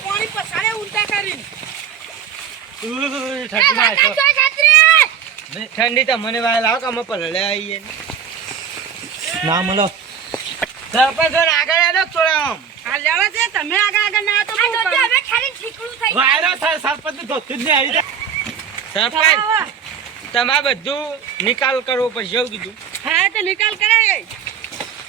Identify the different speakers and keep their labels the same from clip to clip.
Speaker 1: પાણી પસાડે ઊંધા કરીને
Speaker 2: ઠંડી તો મને વાય લાવો કે અમે પલળે આવીએ ના મળો સરપંચ આગળ આવો થોડા આમ
Speaker 1: લેવા છે તમે આગળ આગળ ના તો.
Speaker 2: વાયરો થાય સરપંચ ધોતું જ નહીં આવી જાય સરપંચ તમારે બધું નિકાલ કરવો પડશે એવું કીધું
Speaker 1: હા તો નિકાલ કરાય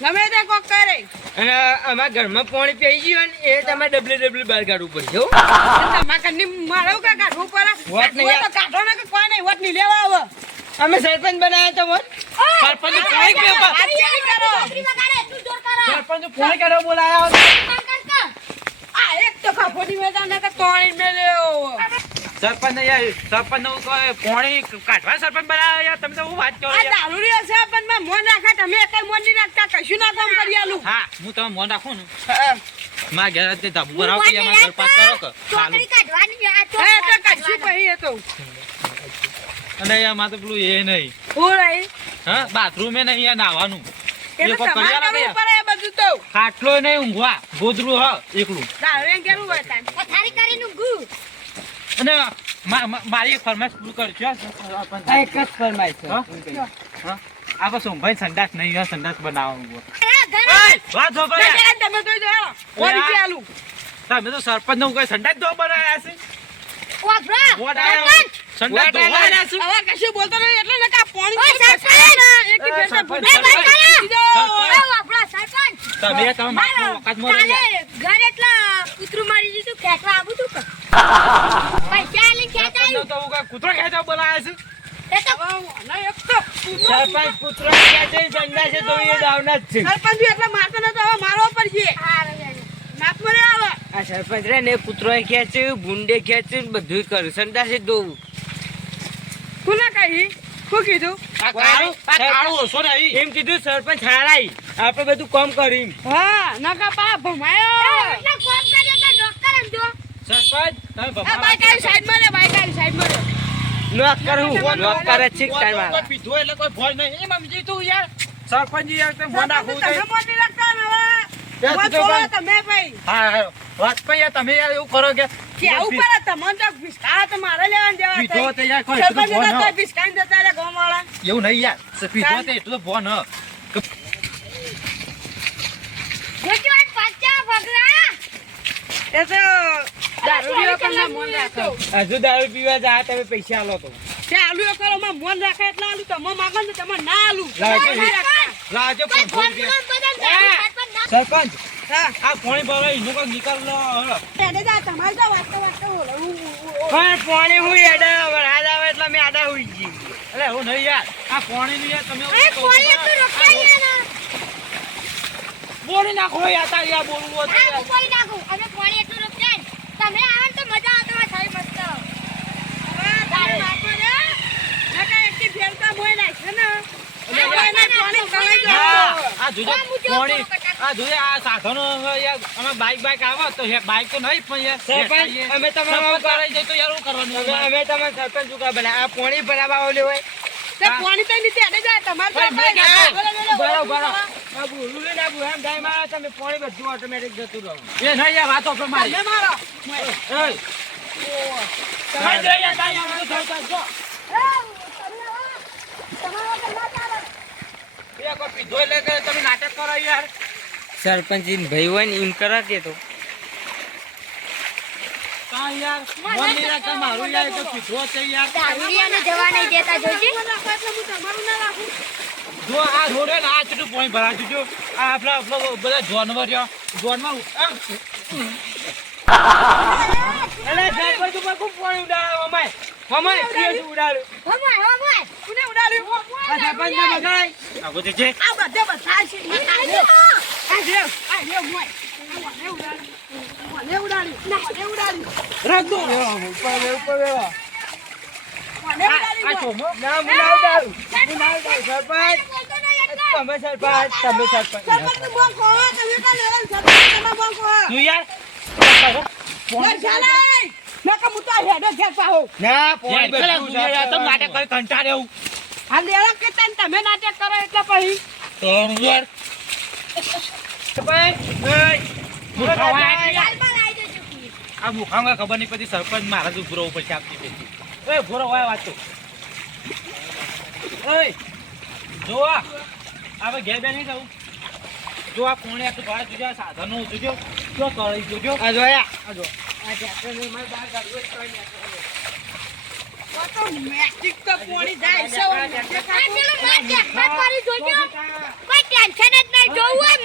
Speaker 1: ગમે તે કોક કરે
Speaker 2: અને અમારા ઘરમાં પાણી પી ગયું ને એ તમે ડબલે ડબલે બહાર કાઢવું પડશે મારો
Speaker 1: તમારા ઘરની મારે એવું કાઢવું પડે?
Speaker 2: વોટ નહીં
Speaker 1: કાઢો ને કે કોઈ નહીં વોટ નહીં લેવા આવો.
Speaker 2: અમે સરપંચ બનાવ્યા તો વોટ સરપંચ
Speaker 1: ફોન કરો?
Speaker 2: સરપંચ પાણી કાઢવા બોલાયા
Speaker 1: આ એક તો કાપોડી મેદાન ને કે તોણી મેલ્યો.
Speaker 2: સરપંચ ને યાર સરપંચનું કોઈ કાઢવા સરપંચ બનાવ્યા યાર તમે તો હું વાત કરો
Speaker 1: આ દારૂડી હશે પણ માં મોન રાખા તમે મોન નહીં રાખતા કશું ના કામ કરી આલું.
Speaker 2: હા હું તમે મોન રાખું ને? મારા ઘરે તે ધાબુ પર આવો કે મારા ઘર પાસ કરો કે? ચાલુ
Speaker 1: હે એટલે કશું કહી તો
Speaker 2: અને યાર તો પેલું એ નહીં.
Speaker 1: હું રહી
Speaker 2: હા બાથરૂમ એ નહીં યાર નાવાનું.
Speaker 1: એ તો
Speaker 2: એ કર્યા
Speaker 1: બધું તો.
Speaker 2: ખાટલો નહીં ઊંઘવા ગોદરું હ એકલું.
Speaker 1: હોય તાન?
Speaker 2: મા- મા- મારી એક ફરમાઈશ પૂરું કરજો એક જ ફરમાઈશ આ બસ ભાઈ સંડાસ નહીં હોય સંડાસ બનાવવાનું વાત જો
Speaker 1: તમે તો જો ઓરી કે આલું.
Speaker 2: તમે તો સરપંચનું કઈ સંડાસ દો બનાવ્યા છે. વોટ સંડાસ ધોવાયા છે.
Speaker 1: હવે કશું બોલતો નહીં એટલે ને કા પાણી
Speaker 3: સરપંચ!
Speaker 1: એક દી
Speaker 2: ઓય,
Speaker 1: ભૂલે
Speaker 2: સરપંચ. તમે તમે વખત મરો
Speaker 3: ઘર એટલા કૂતરું મારી દીધું ખેંચવા આવું તું કે પૈસા લઈને
Speaker 2: સરપંચનો તો હું કૂતરો ખેંચવા બોલાયા છે?
Speaker 3: એ તો
Speaker 1: હવે ના એક તો
Speaker 2: સરપંચ કૂતરો ખેંચે સંડાસ તો એ દાવના જ છે.
Speaker 1: સરપંચ એટલે મારતો નતો હવે મારવો પડશે.
Speaker 3: હા રવિ
Speaker 1: નાકમાં રે આવે
Speaker 2: આ સરપંચ રે ને કૂતરો ખેંચ્યું ભૂંડે ખેંચ્યું બધું કર્યું. સંડાસ દોવું
Speaker 1: કોને કહી? શું કીધું?
Speaker 2: આ કાળું આ કાળું. ઓછો નહીં. એમ કીધું સરપંચ હારાઈ. આપણે બધું કામ કર્યું.
Speaker 1: હા નકા પા ભમાયો.
Speaker 3: એટલા કોમ કર્યો તો ડોક્ટર એમ
Speaker 2: સરપંચ
Speaker 1: બાઈક આવી સાઈડમાં રે બાઈક આવી સાઈડમાં રે.
Speaker 2: લોક કરું લોક કરે છે ટાઈમ આવે.
Speaker 4: પીધો એટલે કોઈ ભોય નહીં. એમ સમજી તું યાર. સરપંચ યાર તે મોં નાખવું
Speaker 1: તમે મોટી ને હવે.
Speaker 4: ભાઈ. હા હા. યાર એવું કરો કે
Speaker 1: કેવું તમને તો તો મારે લેવાનું દેવા
Speaker 4: પીધો તો યાર કોઈ
Speaker 1: સરપંચ રે
Speaker 4: એવું નહીં યાર પીધો તો એટલું ભોય ન.
Speaker 3: જેટલી વાત પાછા
Speaker 1: એ તો દારૂડિયો કરના મોન રાખો.
Speaker 2: હજુ દારૂ પીવા જા તમે પૈસા આલો તો.
Speaker 1: તે એ કરો માં મોન રાખે એટલે આલુ. તમે માગો ને તમે ના આલુ.
Speaker 2: લાવજો.
Speaker 1: નહીં રાખતા.
Speaker 2: લાજો
Speaker 3: કોઈ
Speaker 2: ફોન
Speaker 3: કોમ
Speaker 2: ફોન
Speaker 3: કોમ બદલ સરપંચ ના
Speaker 2: સરપંચ
Speaker 1: હા.
Speaker 2: આ પાણી ભરાય એનો કોઈ નિકાલ લો
Speaker 1: જા તમારે.
Speaker 2: પણ પાણી હું એડા વરસાદ આવે એટલે મેં આડા હોઈ ગઈ.
Speaker 4: અરે હું નહીં યાર. આ પાણીનું યાર તમે
Speaker 3: કોળીએ તો રોકાઈ ના.
Speaker 4: બોલી નાખો યાર તાર યાર બોલવું યાર.
Speaker 3: નાખું કોળી એટલું રોકાઈ તમે આવે ને તો મજા આવે તમારે સારી મસ્ત
Speaker 1: હવે તારે વાગો રે. નકા એકથી ફેરતા મોય નાખશે ને. એટલે એને પાણી ખવાઈ
Speaker 4: હા,
Speaker 1: જાય.
Speaker 4: આ જોજો
Speaker 3: આ.
Speaker 4: આ જોજે આ સાધનો યાર અમે બાઈક બાઈક આવે તો યાર બાઈક તો નહીં પણ યાર
Speaker 2: સરપંચ, અમે તમારા
Speaker 4: સરપંચ કરાઈ જાય તો યાર શું કરવાનું
Speaker 2: અમે તમે સરપંચ ઉકા બના આ પોણી ભરાવા આવલે હોય
Speaker 1: તે પાણી તો નીચે અડે જાય. તમારે તો
Speaker 4: બરાબર મેં
Speaker 1: ભાઈ,
Speaker 4: કીધું.
Speaker 1: બોલો, બોલો,
Speaker 2: બરો
Speaker 1: બોલો.
Speaker 2: બરો આ બોલું ને બોલું એમ આવે તમે પોણી બધું ઓટોમેટિક જતું રહો
Speaker 4: એ નહીં યાર વાતો પર મારી
Speaker 1: તમે મારો.
Speaker 4: એ ખાઈ જાય યાર, કાંઈ આમ તો જો. એ કોઈ પીધો એટલે કે તમે નાટક કરો યાર
Speaker 2: સરપંચ ભાઈ હોય ને એમ કરા કે તો ઉડાડો સરપંચ ને બગાડાય
Speaker 4: આ બધે છે.
Speaker 1: આ બધે બધા છે. આ લ્યો. આ લ્યો. આ લ્યો, મોય. મને ઉડાડ્યું. મને ઉડાડ્યું.
Speaker 2: રાખ દો. ઉપર ઉપર ના ઉડાડું. ઉડાડું તમે સરપંચ સરપંચ.
Speaker 4: તું યાર
Speaker 1: લે, હું. તો હેડે ઘેર પાહો.
Speaker 2: ના
Speaker 4: તું યાર, તમે કંટાળે એવું
Speaker 1: આ લેવા કે તન તમે નાટક કરો એટલે પછી.
Speaker 4: તો યાર. મુખાવા આવી ગયા.
Speaker 3: ચાલ પર આવી જજો કી.
Speaker 4: આ મુખામાં ખબર નહીં પછી સરપંચ મારા જ ઉભરો ઉપર છે આપતી પેટી એ ભોરો હોય વાંચો એ જો આ. હવે ઘેર બે નહીં જવું જો આ કોણે આખું ભાડે જોજો આ સાધનો જોજો જો કરી જોજો.
Speaker 2: આ જોયા
Speaker 4: આ જો.
Speaker 1: આ
Speaker 3: આ માર ટ્રેક્ટર ફરી જોજો કોઈ જ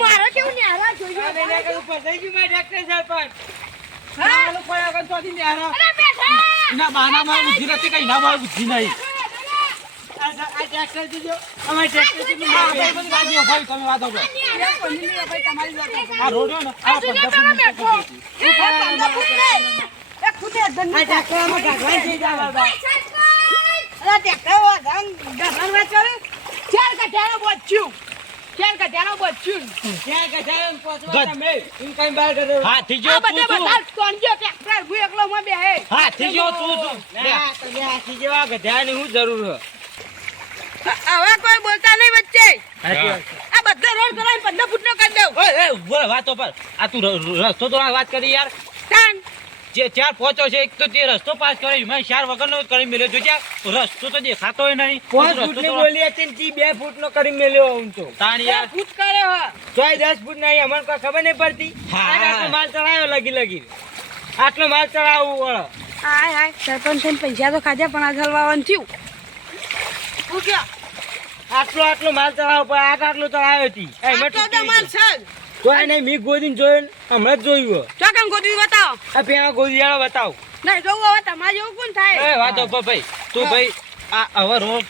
Speaker 3: મારો
Speaker 2: આ બેને મારે
Speaker 4: બાનામાં બુદ્ધિ નથી કઈ ના માં બુદ્ધિ નહીં.
Speaker 1: તમારી ધન
Speaker 2: આ થઈ બાબા.
Speaker 1: અરે ટેક્ટર ચાર બચ્ચું. ચાર બચ્ચું.
Speaker 2: તમે. કઈ કરો.
Speaker 4: જો તું
Speaker 1: બધા ટેક્ટર. હું એકલો માં બેહે.
Speaker 4: હાથી જો તું છું
Speaker 2: ના, તમે હાથી જેવા ગધાની શું જરૂર?
Speaker 1: હવે કોઈ બોલતા નહીં વચ્ચે આ બધા રોડ કરાવીને પંદર ફૂટ નો કરી દઉં
Speaker 4: ઓય એ ઊભો વાતો પર આ તું રસ્તો તો વાત કરી યાર
Speaker 1: તાન
Speaker 4: જે ચાર પહોંચો છે એક તો તે રસ્તો પાસ કરે મેં ચાર વગરનો કરી મેલ્યો. જો ત્યાં રસ્તો તો દેખાતો નહીં.
Speaker 2: પાંચ ફૂટની બોલી હતી ને બે ફૂટ નો કરી મેલ્યો હું તો.
Speaker 4: તાણ યાર
Speaker 1: ફૂટ કરે હ.
Speaker 2: તોય દસ ફૂટ નહીં અમને કોઈ ખબર નહીં પડતી.
Speaker 4: હા.
Speaker 2: આટલો માલ ચડાયો લગી લગી. આટલો માલ ચડાવવું વળો.
Speaker 1: હાય હાય. સરપંચ થઈને પૈસા તો ખાધા પણ આ હલવાવાનું થયું.
Speaker 2: આટલો આટલો માલ ચડાવો પણ આટ આટલો ચડાવ્યો હતી
Speaker 1: તો જ.
Speaker 2: તોય નહીં મી ગોદીને જોયું ને, હમણાં જ જોયું
Speaker 1: ચો કેમ ગોદી બતાવો?
Speaker 2: આ પેલા ગોદીયાળો બતાવો.
Speaker 1: નહીં જોવું હવે તમારે જેવું કોણ થાય?
Speaker 4: એ વાતો ભાઈ. તું ભાઈ આ હવે રોજ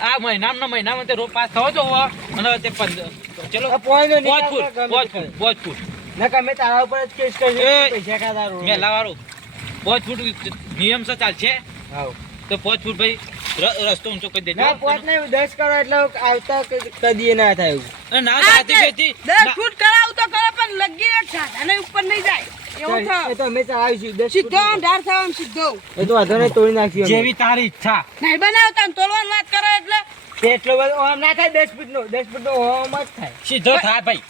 Speaker 4: આ મહિનામાં મહિનામાં તે રોજ પાસ થવો તો હોવા અને તે પંદર ચલો પાંચ ફૂટ પાંચ ફૂટ પાંચ ફૂટ.
Speaker 2: નકા મેં તારા ઉપર જ કેસ કરી. પૈસા.
Speaker 4: મેલા વાળું પાંચ ફૂટ નિયમ સે ચાલશે?
Speaker 2: હા
Speaker 4: તો પાંચ ફૂટ ભાઈ રસ્તો ઊંચો કરી દેજો.
Speaker 2: ના પોત નહીં દસ કરો એટલે આવતા કદી ના થાય એવું.
Speaker 4: ના જાતી
Speaker 1: તે
Speaker 4: બેતી
Speaker 1: ફૂટ કરાવ તો કરે પણ લગી સાધાને ઉપર નહીં જાય. એવું
Speaker 2: એ તો અમે ચડાવીશું દસ
Speaker 1: સીધો
Speaker 2: એ તો વાંધો નહીં તોડી નાખ્યું
Speaker 4: જેવી તારી ઈચ્છા.
Speaker 1: નહીં બનાવતા ને વાત કરો એટલે.
Speaker 2: એટલો બધો ના થાય દસ ફૂટ નો દસ ફૂટ નો આમ જ થાય.
Speaker 4: સીધો થાય ભાઈ.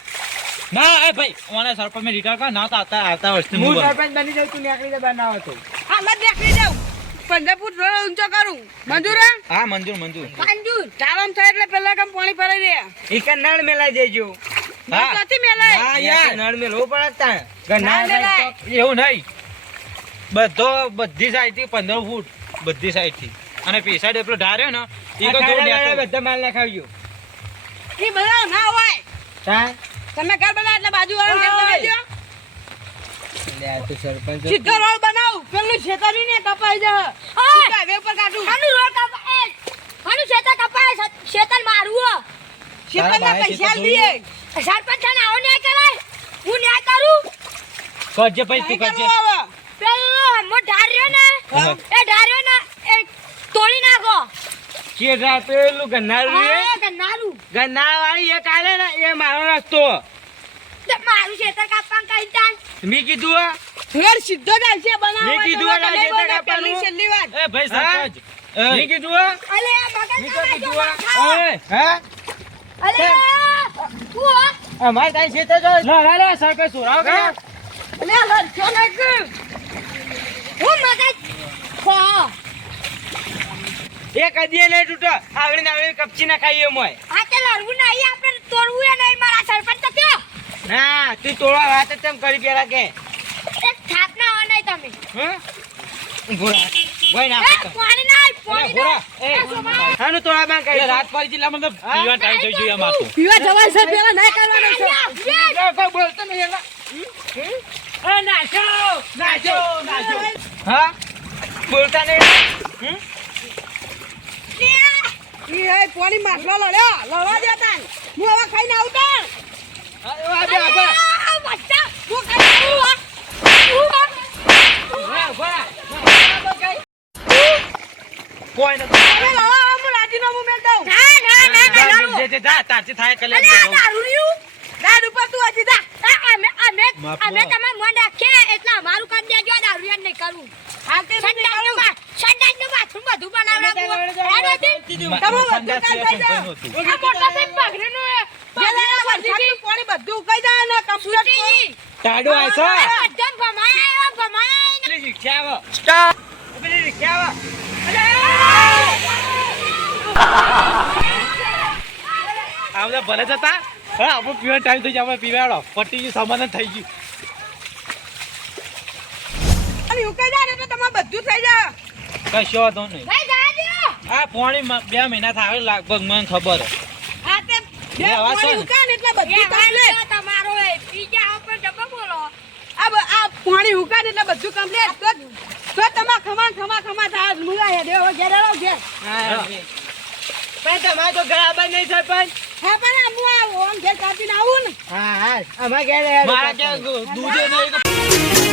Speaker 4: ના એ ભાઈ ઓને સરપંચ મેં રિટાયર કર ના તો આવતા આવતા વર્ષથી
Speaker 2: હું
Speaker 4: હું
Speaker 2: સરપંચ બની જાઉં તું નીકળી જા ના હોય તો.
Speaker 1: હાલ જ દેખી જાઉં. પંદર ફૂટ રોડ ઊંચો કરું. મંજૂર હે?
Speaker 4: હા મંજૂર મંજૂર.
Speaker 3: મંજૂર.
Speaker 1: ચાલમ થાય એટલે પેલા કામ પાણી ભરાઈ દે.
Speaker 2: ઈકન નળ મેલાઈ દેજો.
Speaker 4: હા.
Speaker 1: નથી મેલાય?
Speaker 4: હા,
Speaker 2: યાર. નળ મેલવો પડતા
Speaker 1: ના
Speaker 2: ના
Speaker 1: મેલાય.
Speaker 4: એવું નહીં. બધો બધી સાઈડથી પંદર ફૂટ બધી સાઈડથી અને પૈસા એટલો ઢાર્યો ને એ તો થોડું
Speaker 2: બધા માલ નાખાવ્યો
Speaker 1: એ બધા ના હોય. તમે ઘર બનાવ એટલે બાજુ વાળા
Speaker 2: આ તો સરપંચ
Speaker 1: સીધો રોડ બનાવ. પેલું છેતરી ને કપાઈ જા. સીધા હાઈવે ઉપર કાઢું?
Speaker 3: આનું રોડ કપાય આનું શેતર કપાય મારવું હો.
Speaker 1: છેતરના
Speaker 4: ભાઈ
Speaker 1: પૈસા
Speaker 4: છેતર
Speaker 1: દઈએ
Speaker 3: સરપંચ ને આવો ન્યાય કરાય. હું ન્યાય કરું?
Speaker 4: કરજે ભાઈ તું કરજે.
Speaker 3: પેલો હમો ઢાર્યો ને. એ ઢાર્યો ને એ તોડી નાખો.
Speaker 2: ચેડા પેલું ગન્નારું રે.
Speaker 3: હા ગન્નારું
Speaker 2: ગન્નાર. વાળી એક આલે ને એ મારો રસ્તો.
Speaker 3: મારું શેતર કાપવાનું કઈ તાન
Speaker 2: મી કીધું હો?
Speaker 1: ઘર સીધો જ આવશે બનાવો
Speaker 2: મેં
Speaker 1: તો
Speaker 2: કીધું આ
Speaker 1: બનાવી
Speaker 2: છેતર કાપવાનું.
Speaker 1: છેલ્લી વાત
Speaker 4: એ ભાઈ સરપંચ
Speaker 2: મી કીધું હો?
Speaker 3: અલે આ મગજ
Speaker 2: કીધું
Speaker 3: વાંચો,
Speaker 2: ઓય, હા?
Speaker 3: અલે તું હો?
Speaker 2: અમારે ખેતર જો લા, લા, લા, સરપંચ સોરાવ કે?
Speaker 1: અલે
Speaker 3: હું મગજ ખો
Speaker 2: એ નહીં તૂટે. આવડી આવડી કપચી ના ખાઈએ મોય.
Speaker 3: આ તે લડવું નહીં આપણે તોડવું એ નહીં મારા સરપંચ
Speaker 2: ના, તું તોડવા વાત જ તેમ કરી પેલા કે.
Speaker 3: એક થાપ ના હો નહીં તમે
Speaker 2: હં? ભૂરા ભાઈ ના.
Speaker 3: પાણી ના પાણી નહીં.
Speaker 4: એ.
Speaker 2: હાનું તોડવા માં
Speaker 4: એ
Speaker 2: કરી
Speaker 4: રાત પડી જિલ્લા તો પીવા ટાઈમ થઈ ગયો અમાર તો
Speaker 1: પીવા જવાન છે પેલા ના કરવાનો છે
Speaker 2: કોઈ બોલતો નહીં એલા. એ નાચો, નાચો, નાચો. હા? બોલતા નહીં હમ?
Speaker 1: ઈ હે પાણી માટલો લડ્યો લડવા દેતા હું હવે ખાઈને આવું
Speaker 3: કઈ અમે તમારું મન રાખીએ એટલે અમારું કરી દેજો આ નહીં કરવું બાથરૂમ બધું બનાવડાવવું.
Speaker 1: વરસાદનું પાણી બધું ઉકાઈ જાય ને કમ્પ્લીટ.
Speaker 2: ટાડો આયસો
Speaker 3: બધા ભમાયા આવ્યા, ભમાયા. આવીને.
Speaker 2: રિક્ષા આવો. સ્ટોપ પેલી રિક્ષા આવો.
Speaker 4: આ ભલે જતા હા આપણે પીવાનો ટાઈમ થઈ જાય આપણે પીવાડો પટી ગયું સમાધાન થઈ ગયું.
Speaker 1: પાણી ઉકાઈ જાય એટલે તમારે બધું થઈ જાય.
Speaker 4: કશો વાંધો નહીં. આ પોણી બે મહિના થાય લગભગ મને ખબર હે.
Speaker 1: બે પાણી ઉકાન એટલે બધું
Speaker 3: વ્યવહાર તમારો એ. બીજા ઉપર ડબ્બો બોલો.
Speaker 1: આ આ પાણી ઉકાય એટલે બધું કમ્પ્લીટ તો તો તમારે ખમા ખમા ખમા થાય. મુગા હે દેવો ઘેર રહો ઘેર.
Speaker 2: પણ તમાર તો બરાબર નહીં સરપંચ
Speaker 1: હા પણ આ હું આ ઓમ ઘેર કાપીને આવું ને.
Speaker 2: હા હા. અમારે ઘેર
Speaker 4: મારા કે દૂધે નહીં.